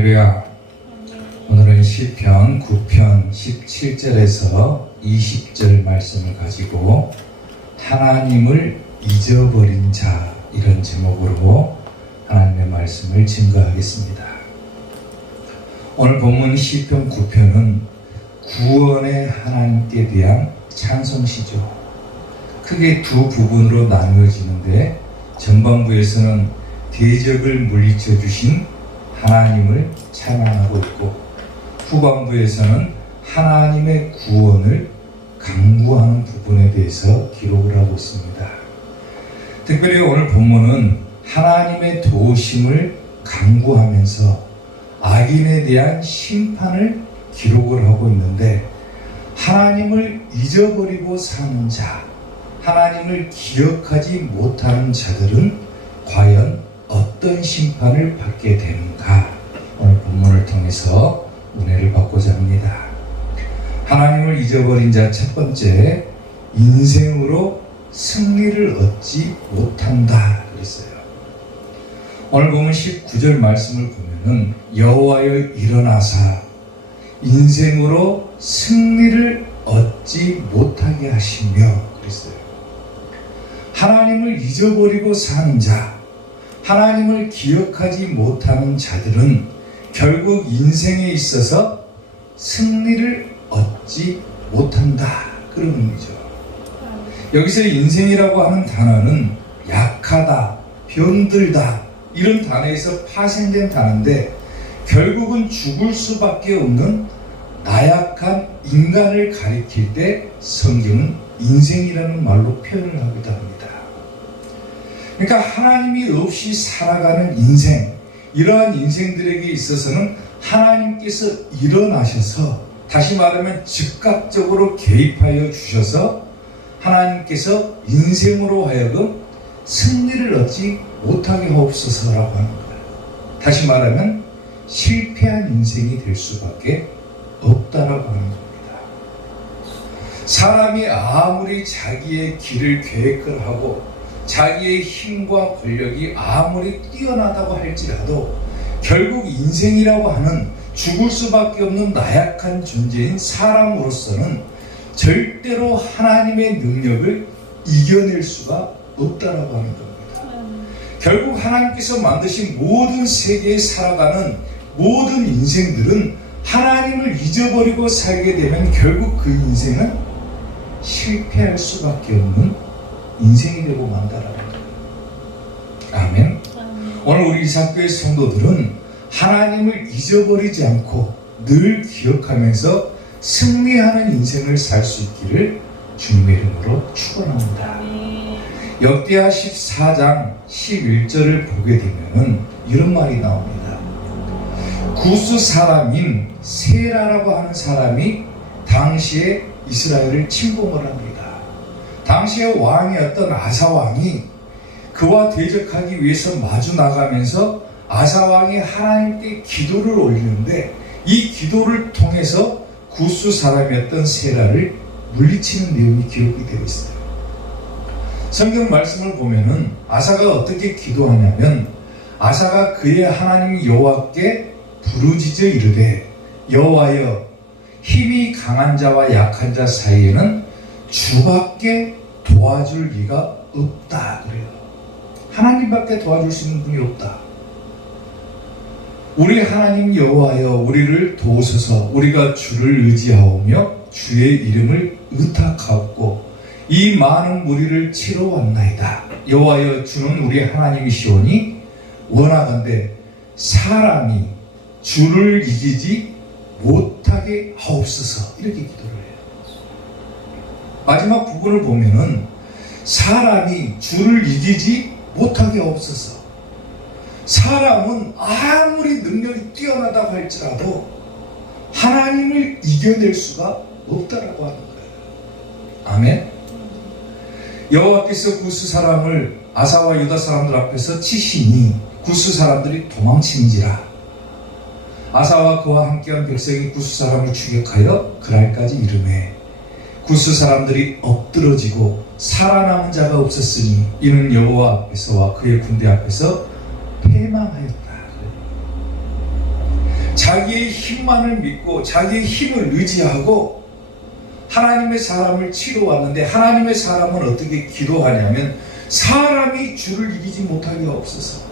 할렐루야. 오늘은 시편 9편 17절에서 20절 말씀을 가지고 하나님을 잊어버린 자, 이런 제목으로 하나님의 말씀을 증거하겠습니다. 오늘 본문 시편 9편은 구원의 하나님께 대한 찬송시죠. 크게 두 부분으로 나누어지는데, 전반부에서는 대적을 물리쳐 주신 하나님을 찬양하고 있고, 후반부에서는 하나님의 구원을 강구하는 부분에 대해서 기록을 하고 있습니다. 특별히 오늘 본문은 하나님의 도우심을 강구하면서 악인에 대한 심판을 기록을 하고 있는데, 하나님을 잊어버리고 사는 자, 하나님을 기억하지 못하는 자들은 과연 어떤 심판을 받게 되는가, 오늘 본문을 통해서 은혜를 받고자 합니다. 하나님을 잊어버린 자 첫 번째, 인생으로 승리를 얻지 못한다 그랬어요. 오늘 보면 19절 말씀을 보면은 여호와여 일어나사 인생으로 승리를 얻지 못하게 하시며 그랬어요. 하나님을 잊어버리고 사는 자, 하나님을 기억하지 못하는 자들은 결국 인생에 있어서 승리를 얻지 못한다, 그런 의미죠. 여기서 인생이라고 하는 단어는 약하다, 병들다, 이런 단어에서 파생된 단어인데, 결국은 죽을 수밖에 없는 나약한 인간을 가리킬 때 성경은 인생이라는 말로 표현을 하기도 합니다. 그러니까 하나님이 없이 살아가는 인생, 이러한 인생들에게 있어서는 하나님께서 일어나셔서, 다시 말하면 즉각적으로 개입하여 주셔서 하나님께서 인생으로 하여금 승리를 얻지 못하게 하옵소서라고 하는 거예요. 다시 말하면 실패한 인생이 될 수밖에 없다라고 하는 겁니다. 사람이 아무리 자기의 길을 계획을 하고 자기의 힘과 권력이 아무리 뛰어나다고 할지라도 결국 인생이라고 하는 죽을 수밖에 없는 나약한 존재인 사람으로서는 절대로 하나님의 능력을 이겨낼 수가 없다라고 하는 겁니다. 결국 하나님께서 만드신 모든 세계에 살아가는 모든 인생들은 하나님을 잊어버리고 살게 되면 결국 그 인생은 실패할 수밖에 없는 인생이 되고 만다라는 거예요. 아멘. 오늘 우리 이사교회 성도들은 하나님을 잊어버리지 않고 늘 기억하면서 승리하는 인생을 살 수 있기를 주님의 이름으로 축원합니다. 역대하 14장 11절을 보게 되면 이런 말이 나옵니다. 구스 사람인 세라라고 하는 사람이 당시에 이스라엘을 침공을 합니다. 당시의 왕이었던 아사 왕이 그와 대적하기 위해서 마주 나가면서 아사 왕이 하나님께 기도를 올리는데, 이 기도를 통해서 구스 사람이었던 세라를 물리치는 내용이 기록이 되어 있어요. 성경 말씀을 보면은 아사가 어떻게 기도하냐면, 아사가 그의 하나님 여호와께 부르짖어 이르되 여호와여, 힘이 강한 자와 약한 자 사이에는 주밖에 도와줄 리가 없다 그래요. 하나님밖에 도와줄 수 있는 분이 없다. 우리 하나님 여호와여, 우리를 도우소서. 우리가 주를 의지하오며 주의 이름을 의탁하옵고 이 많은 무리를 치러 왔나이다. 여호와여, 주는 우리 하나님이시오니 원하건대 사람이 주를 이기지 못하게 하옵소서. 이렇게 기도를 해요. 마지막 부분을 보면은 사람이 주를 이기지 못하게 하옵소서. 사람은 아무리 능력이 뛰어나다고 할지라도 하나님을 이겨낼 수가 없다라고 하는 거예요. 아멘. 여호와께서 구스 사람을 아사와 유다 사람들 앞에서 치시니 구스 사람들이 도망친지라. 아사와 그와 함께한 백성이 구스 사람을 추격하여 그날까지 이르매 구스 사람들이 엎드러지고 살아남은 자가 없었으니 이는 여호와 앞에서와 그의 군대 앞에서 패망하였다. 자기의 힘만을 믿고 자기의 힘을 의지하고 하나님의 사람을 치러 왔는데, 하나님의 사람은 어떻게 기도하냐면 사람이 주를 이기지 못하게 없어서,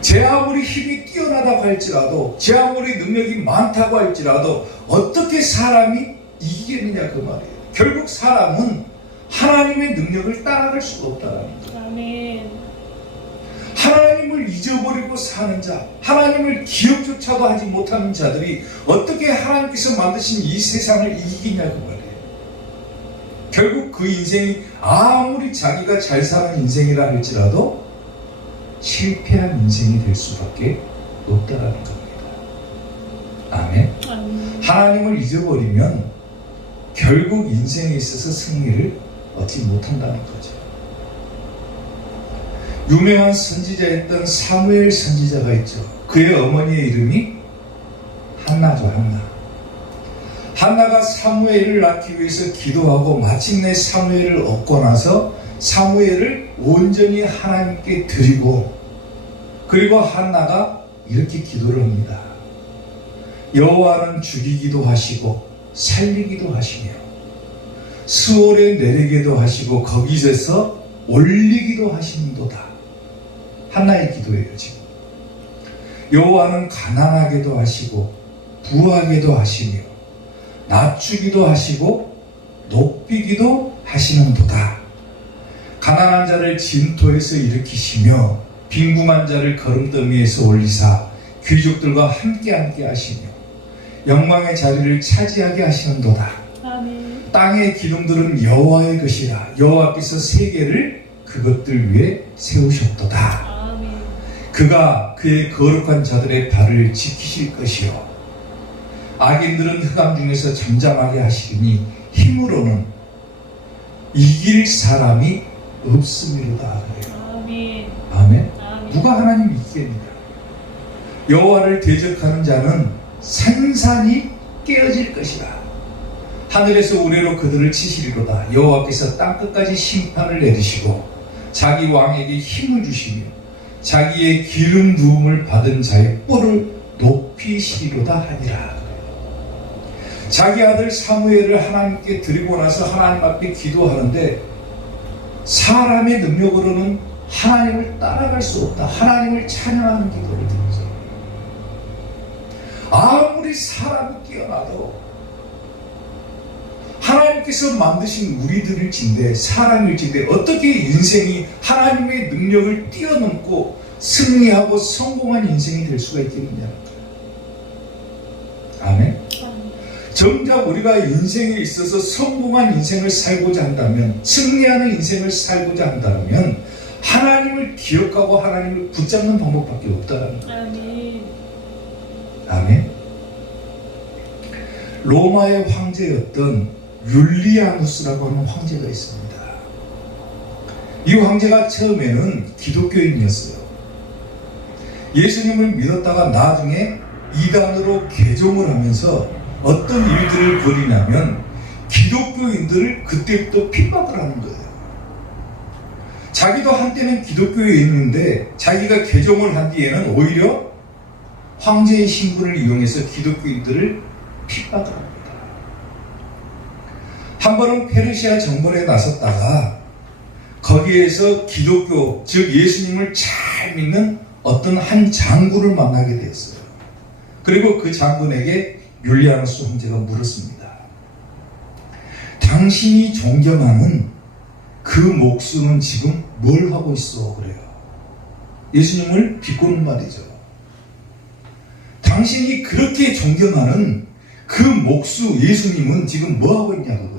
제 아무리 힘이 뛰어나다고 할지라도, 제 아무리 능력이 많다고 할지라도 어떻게 사람이 이기겠느냐 그 말이에요. 결국 사람은 하나님의 능력을 따라갈 수가 없다는 거예요. 아멘. 하나님을 잊어버리고 사는 자, 하나님을 기억조차도 하지 못하는 자들이 어떻게 하나님께서 만드신 이 세상을 이기냐고 말이에요. 결국 그 인생이 아무리 자기가 잘 사는 인생이라 할지라도 실패한 인생이 될 수밖에 없다라는 겁니다. 아멘. 하나님을 잊어버리면 결국 인생에 있어서 승리를 얻지 못한다는 거죠. 유명한 선지자였던 사무엘 선지자가 있죠. 그의 어머니의 이름이 한나죠. 한나가 사무엘을 낳기 위해서 기도하고 마침내 사무엘을 얻고 나서 사무엘을 온전히 하나님께 드리고, 그리고 한나가 이렇게 기도를 합니다. 여호와는 죽이기도 하시고 살리기도 하시며 스올에 내리기도 하시고 거기에서 올리기도 하시는도다. 한나의 기도예요. 지금 여호와는 가난하게도 하시고 부하게도 하시며 낮추기도 하시고 높이기도 하시는도다. 가난한 자를 진토에서 일으키시며 빈궁한 자를 거름더미에서 올리사 귀족들과 함께 하시며 영광의 자리를 차지하게 하시는도다. 아멘. 땅의 기둥들은 여호와의 것이라. 여호와께서 세계를 그것들 위에 세우셨도다. 아멘. 그가 그의 거룩한 자들의 발을 지키실 것이요 악인들은 흑암 중에서 잠잠하게 하시리니 힘으로는 이길 사람이 없음이로다. 아멘. 아멘. 아멘. 누가 하나님을 이기겠느냐. 여호와를 대적하는 자는 산산이 깨어질 것이라. 하늘에서 우레로 그들을 치시리로다. 여호와께서 땅끝까지 심판을 내리시고 자기 왕에게 힘을 주시며 자기의 기름 부음을 받은 자의 뿔을 높이시리로다 하니라. 자기 아들 사무엘을 하나님께 드리고 나서 하나님 앞에 기도하는데 사람의 능력으로는 하나님을 따라갈 수 없다. 하나님을 찬양하는 기도를 드리죠. 아무리 사람이 뛰어나도 하나님께서 만드신 우리들일진데, 사람일진데 어떻게 인생이 하나님의 능력을 뛰어넘고 승리하고 성공한 인생이 될 수가 있겠느냐. 아멘. 정작 우리가 인생에 있어서 성공한 인생을 살고자 한다면, 승리하는 인생을 살고자 한다면 하나님을 기억하고 하나님을 붙잡는 방법밖에 없다는 거예요. 아멘. 아멘. 로마의 황제였던 율리아누스라고 하는 황제가 있습니다. 이 황제가 처음에는 기독교인이었어요. 예수님을 믿었다가 나중에 이단으로 개종을 하면서 어떤 일들을 벌이냐면 기독교인들을 그때부터 핍박을 하는 거예요. 자기도 한때는 기독교에 있는데 자기가 개종을 한 뒤에는 오히려 황제의 신분을 이용해서 기독교인들을 핍박을 합니다. 한 번은 페르시아 정벌에 나섰다가 거기에서 기독교, 즉 예수님을 잘 믿는 어떤 한 장군을 만나게 되었어요. 그리고 그 장군에게 율리아누스 황제가 물었습니다. 당신이 존경하는 그 목수는 지금 뭘 하고 있어? 그래요. 예수님을 비꼬는 말이죠. 당신이 그렇게 존경하는 그 목수 예수님은 지금 뭐 하고 있냐고.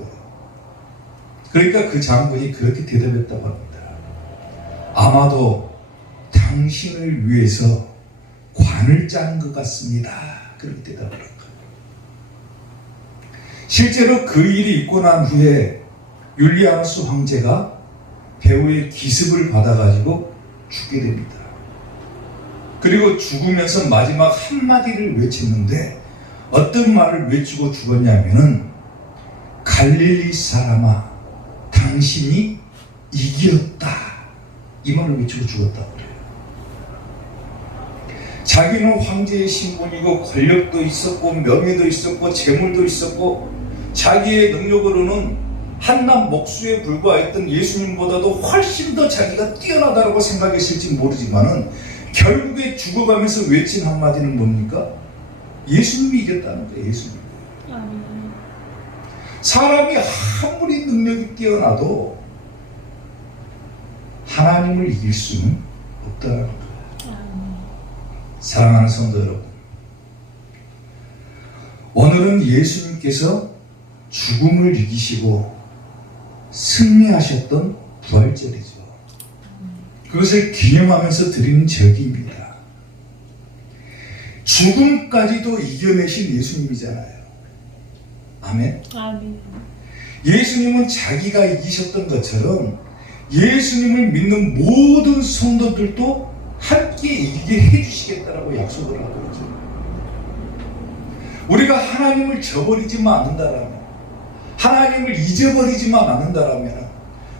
그러니까 그 장군이 그렇게 대답했다고 합니다. 아마도 당신을 위해서 관을 짠 것 같습니다. 그렇게 대답을 한 거예요. 실제로 그 일이 있고 난 후에 율리아누스 황제가 배후의 기습을 받아가지고 죽게 됩니다. 그리고 죽으면서 마지막 한마디를 외쳤는데 어떤 말을 외치고 죽었냐면은 갈릴리 사람아 당신이 이겼다. 이 말을 외치고 죽었다고 그래요. 자기는 황제의 신분이고 권력도 있었고 명예도 있었고 재물도 있었고 자기의 능력으로는 한낱 목수에 불과했던 예수님보다도 훨씬 더 자기가 뛰어나다고 생각했을지 모르지만은 결국에 죽어가면서 외친 한마디는 뭡니까? 예수님이 이겼다는 거예요. 예수님. 아멘. 사람이 아무리 능력이 뛰어나도 하나님을 이길 수는 없다는 거예요. 아멘. 사랑하는 성도 여러분, 오늘은 예수님께서 죽음을 이기시고 승리하셨던 부활절이죠. 그것을 기념하면서 드리는 절기입니다. 죽음까지도 이겨내신 예수님이잖아요. 아멘. 아멘. 예수님은 자기가 이기셨던 것처럼 예수님을 믿는 모든 성도들도 함께 이기게 해주시겠다라고 약속을 하고 있죠. 우리가 하나님을 저버리지만 않는다라면, 하나님을 잊어버리지만 않는다라면,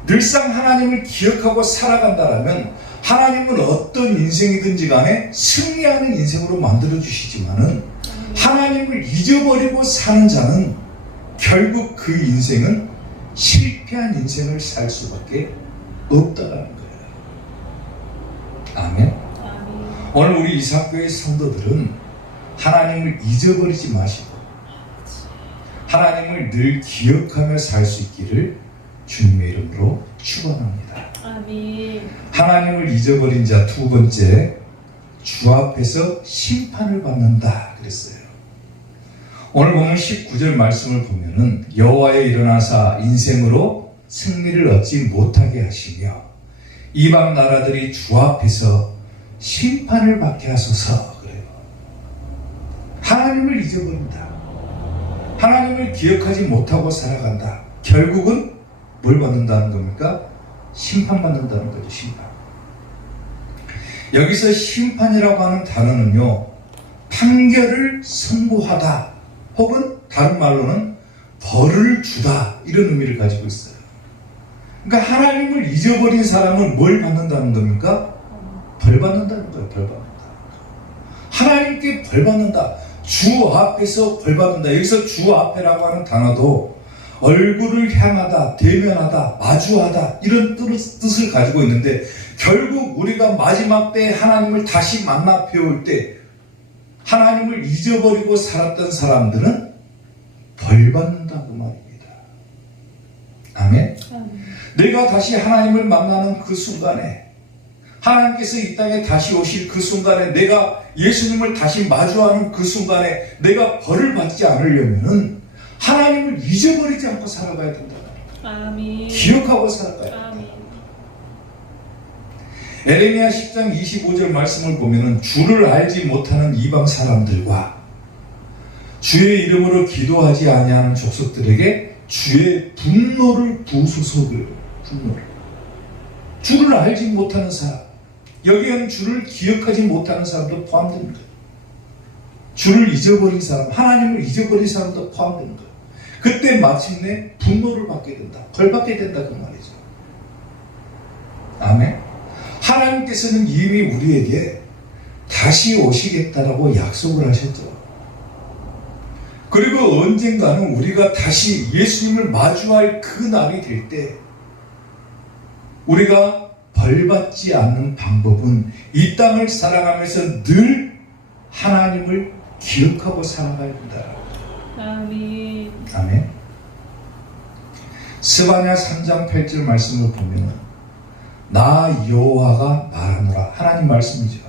늘상 하나님을 기억하고 살아간다라면 하나님은 어떤 인생이든지 간에 승리하는 인생으로 만들어주시지만은 하나님을 잊어버리고 사는 자는 결국 그 인생은 실패한 인생을 살 수밖에 없다라는 거예요. 아멘. 아멘. 오늘 우리 이사교의 성도들은 하나님을 잊어버리지 마시고 하나님을 늘 기억하며 살 수 있기를 주님의 이름으로 축원합니다. 아멘. 하나님을 잊어버린 자 두 번째, 주 앞에서 심판을 받는다 그랬어요. 오늘 보면 19절 말씀을 보면은 여호와의 일어나사 인생으로 승리를 얻지 못하게 하시며 이방 나라들이 주 앞에서 심판을 받게 하소서 그래요. 하나님을 잊어버린다. 하나님을 기억하지 못하고 살아간다. 결국은 뭘 받는다는 겁니까? 심판받는다는 거죠. 심판. 여기서 심판이라고 하는 단어는요, 판결을 선고하다 혹은 다른 말로는 벌을 주다 이런 의미를 가지고 있어요. 그러니까 하나님을 잊어버린 사람은 뭘 받는다는 겁니까? 벌 받는다는 거예요. 벌 받는다. 하나님께 벌 받는다. 주 앞에서 벌 받는다. 여기서 주 앞에라고 하는 단어도 얼굴을 향하다, 대면하다, 마주하다 이런 뜻을 가지고 있는데 결국 우리가 마지막 때에 하나님을 다시 만나 뵈올 때 하나님을 잊어버리고 살았던 사람들은 벌 받는다고 말입니다. 아멘. 내가 다시 하나님을 만나는 그 순간에 하나님께서 이 땅에 다시 오실 그 순간에 내가 예수님을 다시 마주하는 그 순간에 내가 벌을 받지 않으려면 하나님을 잊어버리지 않고 살아가야 된다. 아멘. 기억하고 살아가야 된다. 아멘. 에레미야 10장 25절 말씀을 보면은 주를 알지 못하는 이방 사람들과 주의 이름으로 기도하지 아니하는 족속들에게 주의 분노를 부으소서. 분노를. 주를 알지 못하는 사람, 여기에는 주를 기억하지 못하는 사람도 포함됩니다. 주를 잊어버린 사람, 하나님을 잊어버린 사람도 포함되는 거예요. 그때 마침내 분노를 받게 된다. 벌 받게 된다 그 말이죠. 아멘. 하나님께서는 이미 우리에게 다시 오시겠다라고 약속을 하셨죠. 그리고 언젠가는 우리가 다시 예수님을 마주할 그 날이 될 때 우리가 벌받지 않는 방법은 이 땅을 살아가면서 늘 하나님을 기억하고 살아가야 된다. 아멘. 아멘. 스바냐 3장 8절 말씀을 보면 나 여호와가 말하노라. 하나님 말씀이죠.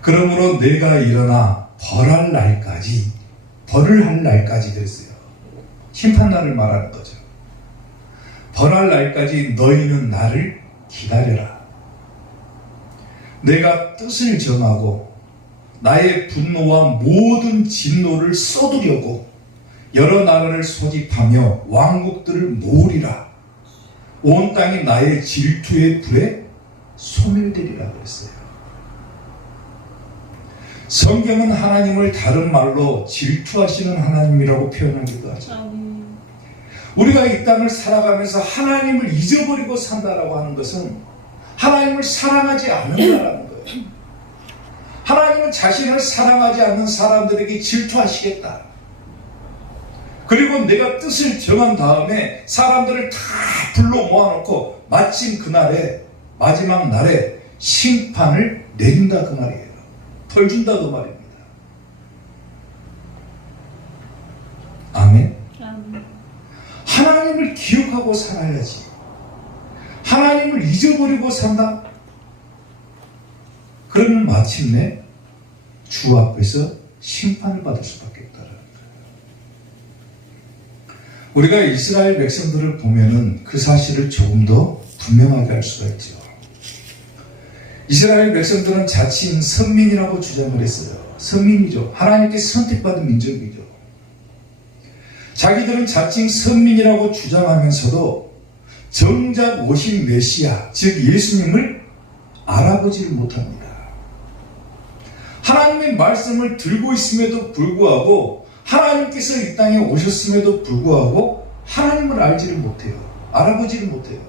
그러므로 내가 일어나 벌할 날까지, 벌을 할 날까지 그랬어요. 심판날을 말하는 거죠. 벌할 날까지 너희는 나를 기다려라. 내가 뜻을 정하고 나의 분노와 모든 진노를 쏟으려고 여러 나라를 소집하며 왕국들을 모으리라. 온 땅이 나의 질투의 불에 소멸되리라 그랬어요. 성경은 하나님을 다른 말로 질투하시는 하나님이라고 표현하기도 하죠. 아멘. 우리가 이 땅을 살아가면서 하나님을 잊어버리고 산다라고 하는 것은 하나님을 사랑하지 않는다라는 거예요. 하나님은 자신을 사랑하지 않는 사람들에게 질투하시겠다. 그리고 내가 뜻을 정한 다음에 사람들을 다 불러 모아놓고 마침 그날에 마지막 날에 심판을 내린다 그 말이에요. 벌 준다 그 말입니다. 아멘. 아멘. 하나님을 기억하고 살아야지. 하나님을 잊어버리고 산다? 그러면 마침내 주 앞에서 심판을 받을 수밖에 없다는 거예요. 우리가 이스라엘 백성들을 보면은 그 사실을 조금 더 분명하게 알 수가 있죠. 이스라엘 백성들은 자칭 선민이라고 주장을 했어요. 선민이죠. 하나님께 선택받은 민족이죠. 자기들은 자칭 선민이라고 주장하면서도 정작 오신 메시아, 즉 예수님을 알아보지를 못합니다. 하나님의 말씀을 들고 있음에도 불구하고 하나님께서 이 땅에 오셨음에도 불구하고 하나님을 알지를 못해요. 알아보지를 못해요.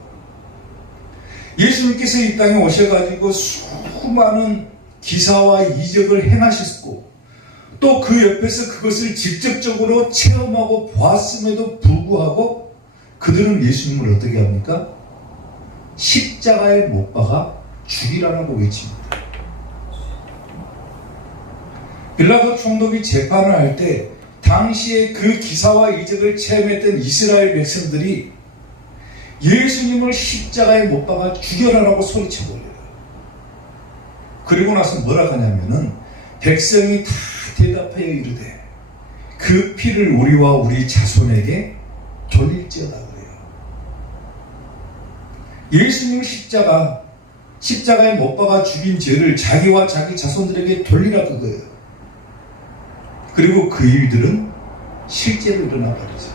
예수님께서 이 땅에 오셔가지고 수많은 기사와 이적을 행하셨고 또 그 옆에서 그것을 직접적으로 체험하고 보았음에도 불구하고 그들은 예수님을 어떻게 합니까? 십자가에 못 박아 죽이라라고 외칩니다. 빌라도 총독이 재판을 할 때 당시에 그 기사와 이적을 체험했던 이스라엘 백성들이 예수님을 십자가에 못 박아 죽여라라고 소리쳐버려요. 그리고 나서 뭐라 하냐면은 백성이 다 대답하여 이르되 그 피를 우리와 우리 자손에게 돌릴지어다 그래요. 예수님을 십자가에 못 박아 죽인 죄를 자기와 자기 자손들에게 돌리라 그거예요. 그리고 그 일들은 실제로 일어나 버리죠.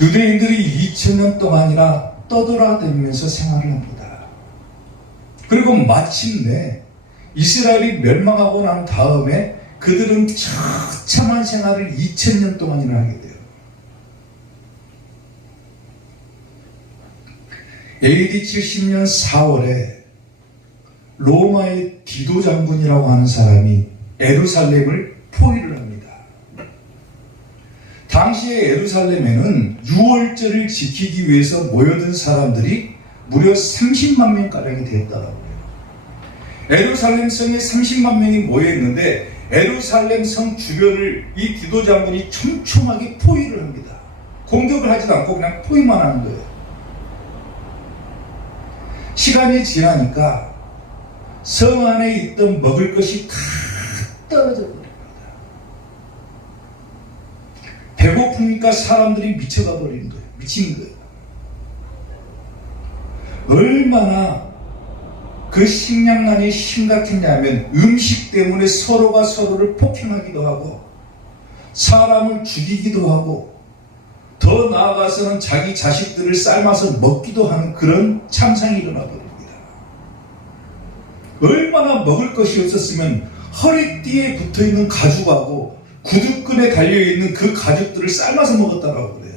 유대인들이 2000년 동안이나 떠돌아다니면서 생활을 합니다. 그리고 마침내 이스라엘이 멸망하고 난 다음에 그들은 처참한 생활을 2000년 동안이나 하게 돼요. AD 70년 4월에 로마의 디도 장군이라고 하는 사람이 예루살렘을 포위를 합니다. 당시에 예루살렘에는 유월절을 지키기 위해서 모여든 사람들이 무려 30만 명가량이 되었다고 해요. 예루살렘 성에 30만 명이 모여있는데 예루살렘 성 주변을 이 디도 장군이 촘촘하게 포위를 합니다. 공격을 하지도 않고 그냥 포위만 하는 거예요. 시간이 지나니까 성 안에 있던 먹을 것이 다 떨어져 버립니다. 배고프니까 사람들이 미쳐가 버리는 거예요. 미친 거예요. 얼마나 그 식량난이 심각했냐면 음식 때문에 서로가 서로를 폭행하기도 하고 사람을 죽이기도 하고 더 나아가서는 자기 자식들을 삶아서 먹기도 하는 그런 참상이 일어나 버립니다. 얼마나 먹을 것이 없었으면 허리띠에 붙어있는 가죽하고 구두끈에 달려있는 그 가죽들을 삶아서 먹었다라고 그래요.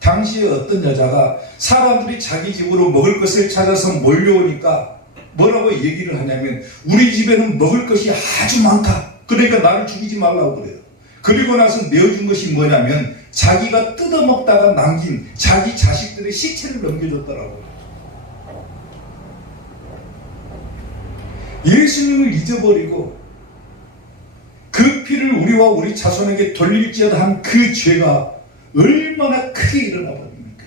당시에 어떤 여자가 사람들이 자기 집으로 먹을 것을 찾아서 몰려오니까 뭐라고 얘기를 하냐면 우리 집에는 먹을 것이 아주 많다. 그러니까 나를 죽이지 말라고 그래요. 그리고 나서 내어준 것이 뭐냐면 자기가 뜯어먹다가 남긴 자기 자식들의 시체를 넘겨줬더라고요. 예수님을 잊어버리고 그 피를 우리와 우리 자손에게 돌릴지어다 한 그 죄가 얼마나 크게 일어나 버립니까?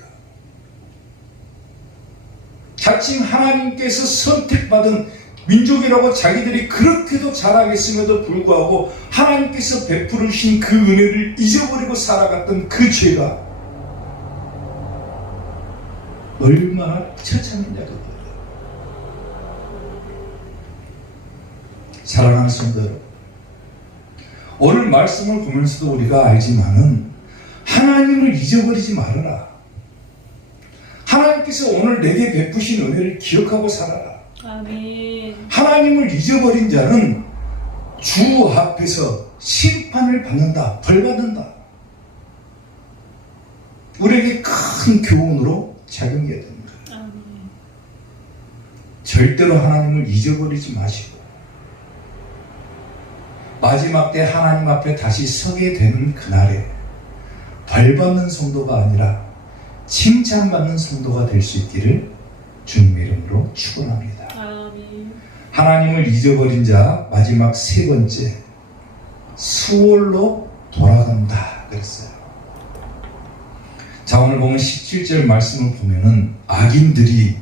자칭 하나님께서 선택받은 민족이라고 자기들이 그렇게도 자랑했음에도 불구하고 하나님께서 베푸르신 그 은혜를 잊어버리고 살아갔던 그 죄가 얼마나 처참했냐고. 사랑하는 성도 여러분, 오늘 말씀을 보면서도 우리가 알지만은 하나님을 잊어버리지 말아라. 하나님께서 오늘 내게 베푸신 은혜를 기억하고 살아라. 아멘. 하나님을 잊어버린 자는 주 앞에서 심판을 받는다. 벌 받는다. 우리에게 큰 교훈으로 작용해야 됩니다. 아멘. 절대로 하나님을 잊어버리지 마시고 마지막 때 하나님 앞에 다시 서게 되는 그날에 벌받는 성도가 아니라 칭찬받는 성도가 될 수 있기를 주님의 이름으로 축원합니다. 아멘. 하나님을 잊어버린 자 마지막 세 번째, 수월로 돌아간다 그랬어요. 자, 오늘 보면 17절 말씀을 보면은 악인들이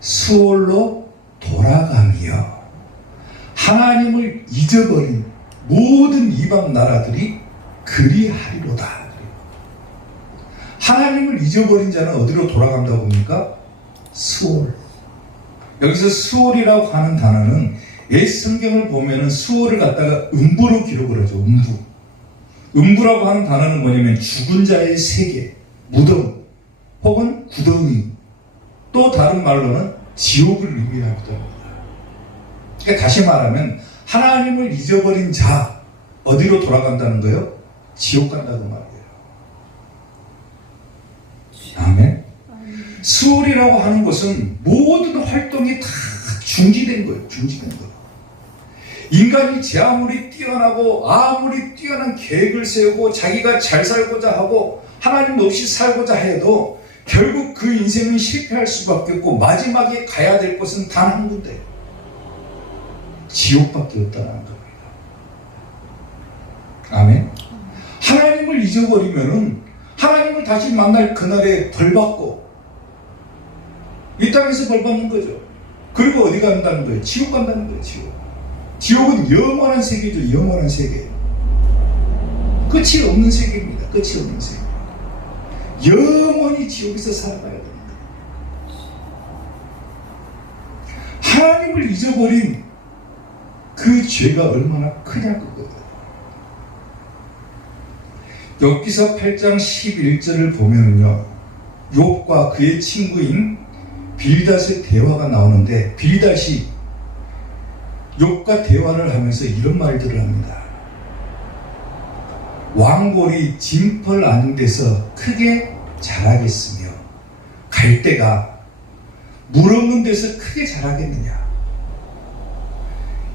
수월로 돌아가며 하나님을 잊어버린 모든 이방 나라들이 그리하리로다. 하나님을 잊어버린 자는 어디로 돌아간다고 합니까? 수월. 여기서 수월이라고 하는 단어는 옛 성경을 보면은 수월을 갖다가 음부로 기록을 하죠. 음부라고 하는 단어는 뭐냐면 죽은 자의 세계, 무덤 혹은 구덩이, 또 다른 말로는 지옥을 의미하기도 합니다. 그러니까 다시 말하면 하나님을 잊어버린 자 어디로 돌아간다는 거예요? 지옥 간다는 말이에요. 아멘. 수월이라고 하는 것은 모든 활동이 다 중지된 거예요. 중지된 거예요. 인간이 제 아무리 뛰어나고 아무리 뛰어난 계획을 세우고 자기가 잘 살고자 하고 하나님 없이 살고자 해도 결국 그 인생은 실패할 수밖에 없고 마지막에 가야 될 곳은 단 한 군데, 지옥밖에 없다는 겁니다. 아멘. 하나님을 잊어버리면은 하나님을 다시 만날 그날에 벌받고 이 땅에서 벌받는 거죠. 그리고 어디 간다는 거예요? 지옥 간다는 거예요. 지옥은 영원한 세계죠. 영원한 세계. 끝이 없는 세계입니다. 끝이 없는 세계. 영원히 지옥에서 살아가야 됩니다. 하나님을 잊어버린 그 죄가 얼마나 크냐 그거예요. 욥기서 8장 11절을 보면은요, 욥과 그의 친구인 빌닷의 대화가 나오는데 빌닷이 욥과 대화를 하면서 이런 말들을 합니다. 왕골이 진펄 아닌 데서 크게 자라겠으며 갈대가 물 없는 데서 크게 자라겠느냐.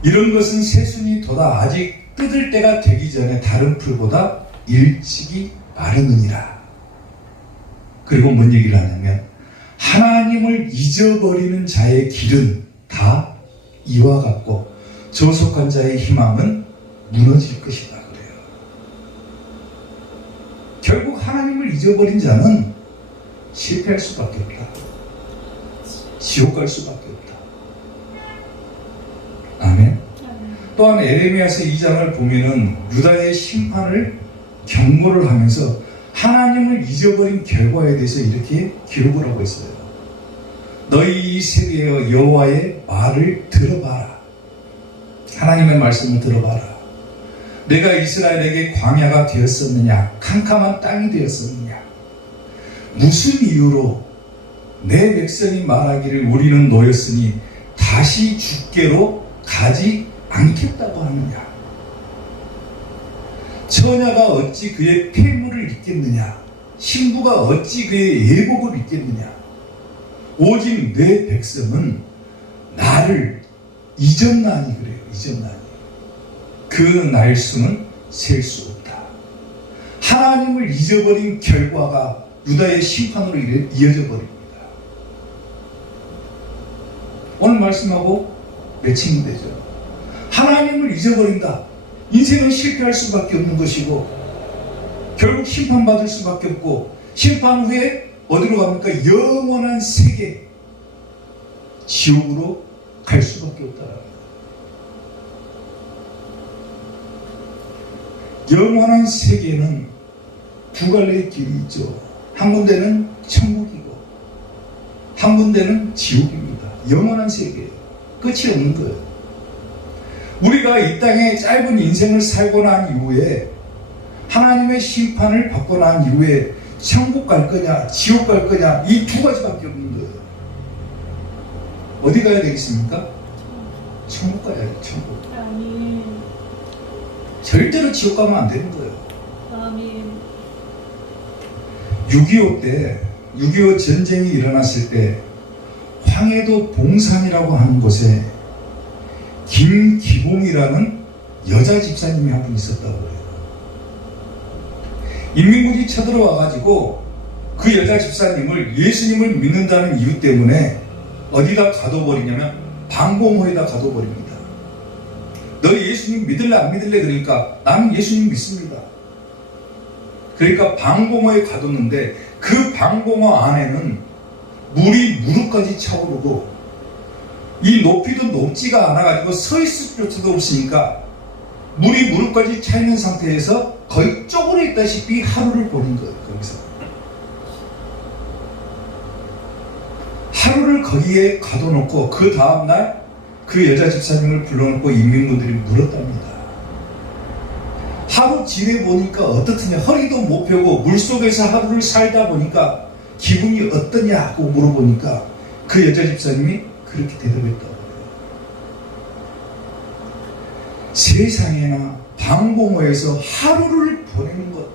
이런 것은 새순이 돋아 아직 뜯을 때가 되기 전에 다른 풀보다 일찍이 마르느니라. 그리고 뭔 얘기를 하냐면 하나님을 잊어버리는 자의 길은 다 이와 같고 조속한 자의 희망은 무너질 것이다 그래요. 결국 하나님을 잊어버린 자는 실패할 수밖에 없다. 지옥 갈 수밖에 없다. 아멘. 또한 에레미야서 2장을 보면은 유다의 심판을 경고를 하면서 하나님을 잊어버린 결과에 대해서 이렇게 기록을 하고 있어요. 너희 이 세대여 여호와의 말을 들어봐라. 하나님의 말씀을 들어봐라. 내가 이스라엘에게 광야가 되었었느냐? 캄캄한 땅이 되었었느냐? 무슨 이유로 내 백성이 말하기를 우리는 노였으니 다시 주께로 가지 않겠다고 하느냐? 처녀가 어찌 그의 폐물을 잊겠느냐? 신부가 어찌 그의 예복을 잊겠느냐? 오직 내 백성은 나를 잊었나니 그래요. 잊었나니. 그 날수는 셀 수 없다. 하나님을 잊어버린 결과가 유다의 심판으로 이어져 버립니다. 오늘 말씀하고 매칭이 되죠. 하나님을 잊어버린다. 인생은 실패할 수밖에 없는 것이고 결국 심판받을 수밖에 없고 심판 후에 어디로 갑니까? 영원한 세계, 지옥으로 갈 수밖에 없다. 영원한 세계는 두 갈래의 길이 있죠. 한 군데는 천국이고 한 군데는 지옥입니다. 영원한 세계예요. 끝이 없는 거예요. 우리가 이 땅에 짧은 인생을 살고 난 이후에 하나님의 심판을 받고 난 이후에 천국 갈 거냐 지옥 갈 거냐 이 두 가지밖에 없는 거예요. 어디 가야 되겠습니까? 천국 가야죠. 천국. 아멘. 절대로 지옥 가면 안 되는 거예요. 아멘. 6.25 전쟁이 일어났을 때 황해도 봉산이라고 하는 곳에 김기봉이라는 여자 집사님이 한 분 있었다고 해요. 인민군이 쳐들어와가지고 그 여자 집사님을 예수님을 믿는다는 이유 때문에 어디다 가둬버리냐면 방공호에다 가둬버립니다. 너 예수님 믿을래 안 믿을래? 그러니까 나는 예수님 믿습니다. 그러니까 방공호에 가뒀는데 그 방공호 안에는 물이 무릎까지 차오르고 이 높이도 높지가 않아가지고 서 있을 수도 없으니까 물이 무릎까지 차 있는 상태에서 거의 쪼그려 있다시피 하루를 보낸 거예요. 거기서 하루를 거기에 가둬놓고 그 다음날 그 여자 집사님을 불러놓고 인민군들이 물었답니다. 하루 지내보니까 어떻더냐, 허리도 못 펴고 물속에서 하루를 살다 보니까 기분이 어떠냐고 물어보니까 그 여자 집사님이 그렇게 대답했다고 해요. 세상에나 방공호에서 하루를 보내는 것도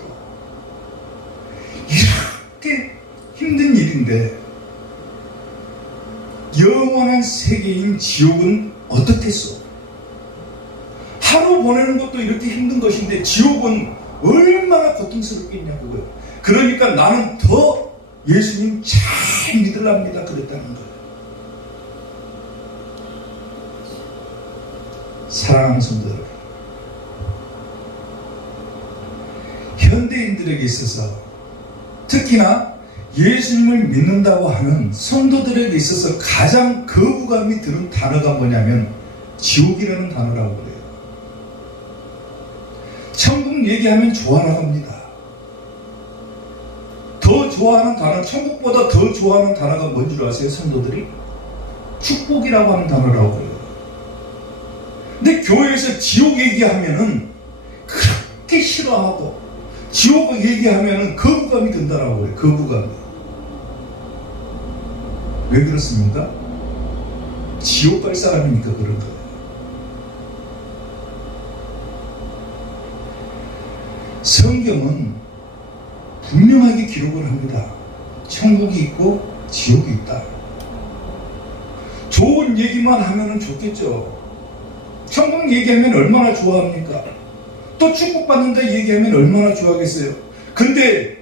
이렇게 힘든 일인데 영원한 세계인 지옥은 어떻겠소? 하루 보내는 것도 이렇게 힘든 것인데 지옥은 얼마나 고통스럽겠냐고요. 그러니까 나는 더 예수님 잘 믿으랍니다. 그랬다는 거예요. 사랑하는 성도 여러분, 현대인들에게 있어서 특히나 예수님을 믿는다고 하는 성도들에게 있어서 가장 거부감이 드는 단어가 뭐냐면 지옥이라는 단어라고 그래요. 천국 얘기하면 좋아 나갑니다. 더 좋아하는 단어, 천국보다 더 좋아하는 단어가 뭔지 아세요? 성도들이? 축복이라고 하는 단어라고 그래요. 근데 교회에서 지옥 얘기하면은 그렇게 싫어하고 지옥 얘기하면은 거부감이 든다라고 그래요. 거부감이. 왜 그렇습니까? 지옥 갈 사람이니까 그런 거예요. 성경은 분명하게 기록을 합니다. 천국이 있고 지옥이 있다. 좋은 얘기만 하면은 좋겠죠. 천국 얘기하면 얼마나 좋아합니까? 또 축복받는다 얘기하면 얼마나 좋아하겠어요. 근데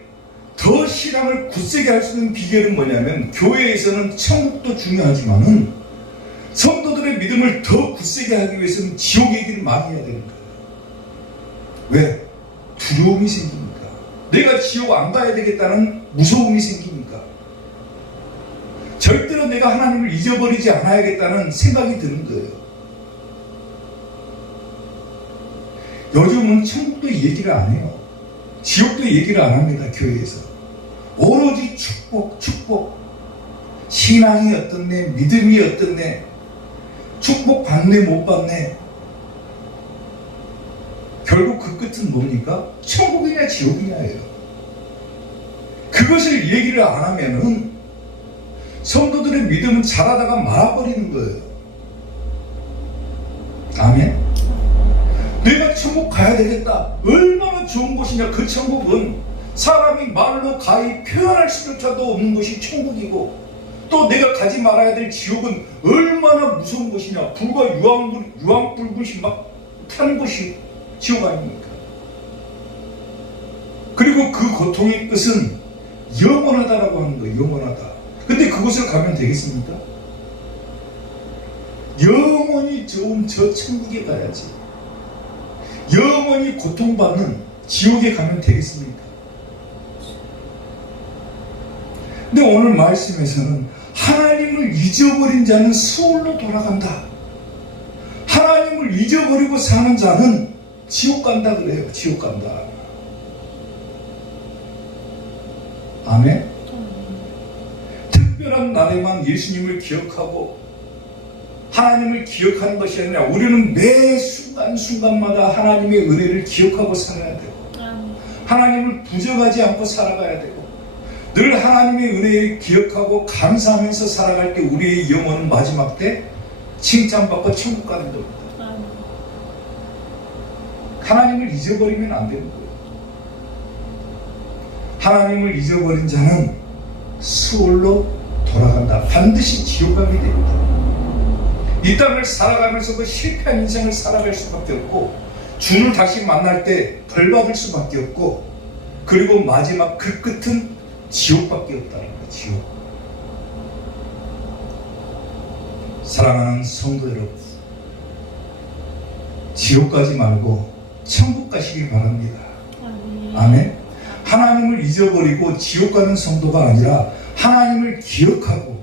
더 신앙을 굳세게 할 수 있는 비결은 뭐냐면 교회에서는 천국도 중요하지만은 성도들의 믿음을 더 굳세게 하기 위해서는 지옥 얘기를 많이 해야 되는 거예요. 왜? 두려움이 생기니까. 내가 지옥 안 가야 되겠다는 무서움이 생기니까. 절대로 내가 하나님을 잊어버리지 않아야겠다는 생각이 드는 거예요. 요즘은 천국도 얘기를 안 해요. 지옥도 얘기를 안 합니다. 교회에서. 오로지 축복, 축복. 신앙이 어떻네, 믿음이 어떻네, 축복 받네, 못 받네. 결국 그 끝은 뭡니까? 천국이냐 지옥이냐예요. 그것을 얘기를 안 하면은 성도들의 믿음은 자라다가 말아버리는 거예요. 아멘. 내가 천국 가야 되겠다. 얼마나 좋은 곳이냐. 그 천국은 사람이 말로 가히 표현할 수조차도 없는 것이 천국이고, 또 내가 가지 말아야 될 지옥은 얼마나 무서운 것이냐. 불과 유황불빛이 막 타는 것이 지옥 아닙니까? 그리고 그 고통의 끝은 영원하다라고 하는 거예요. 영원하다. 근데 그곳을 가면 되겠습니까? 영원히 좋은 저 천국에 가야지. 영원히 고통받는 지옥에 가면 되겠습니까? 근데 오늘 말씀에서는 하나님을 잊어버린 자는 수월로 돌아간다. 하나님을 잊어버리고 사는 자는 지옥 간다 그래요. 지옥 간다. 아멘. 특별한 날에만 예수님을 기억하고 하나님을 기억하는 것이 아니라 우리는 매 순간순간마다 하나님의 은혜를 기억하고 살아야 되고, 하나님을 부정하지 않고 살아가야 되고, 늘 하나님의 은혜를 기억하고 감사하면서 살아갈 때 우리의 영혼은 마지막 때 칭찬받고 천국 가는 겁니다. 하나님을 잊어버리면 안 되는 거예요. 하나님을 잊어버린 자는 수월로 돌아간다. 반드시 지옥 가게 됩니다. 이 땅을 살아가면서도 실패한 인생을 살아갈 수밖에 없고, 주를 다시 만날 때 벌받을 수밖에 없고, 그리고 마지막 그 끝은 지옥밖에 없다는 거예요. 지옥. 사랑하는 성도 여러분, 지옥 가지 말고 천국 가시길 바랍니다. 아멘. 하나님을 잊어버리고 지옥 가는 성도가 아니라 하나님을 기억하고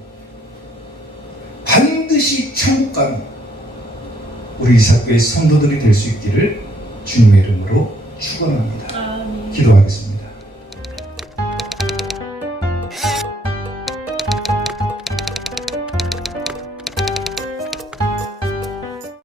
반드시 천국 가는 우리 이삭교회 성도들이 될 수 있기를 주님의 이름으로 축원합니다. 기도하겠습니다.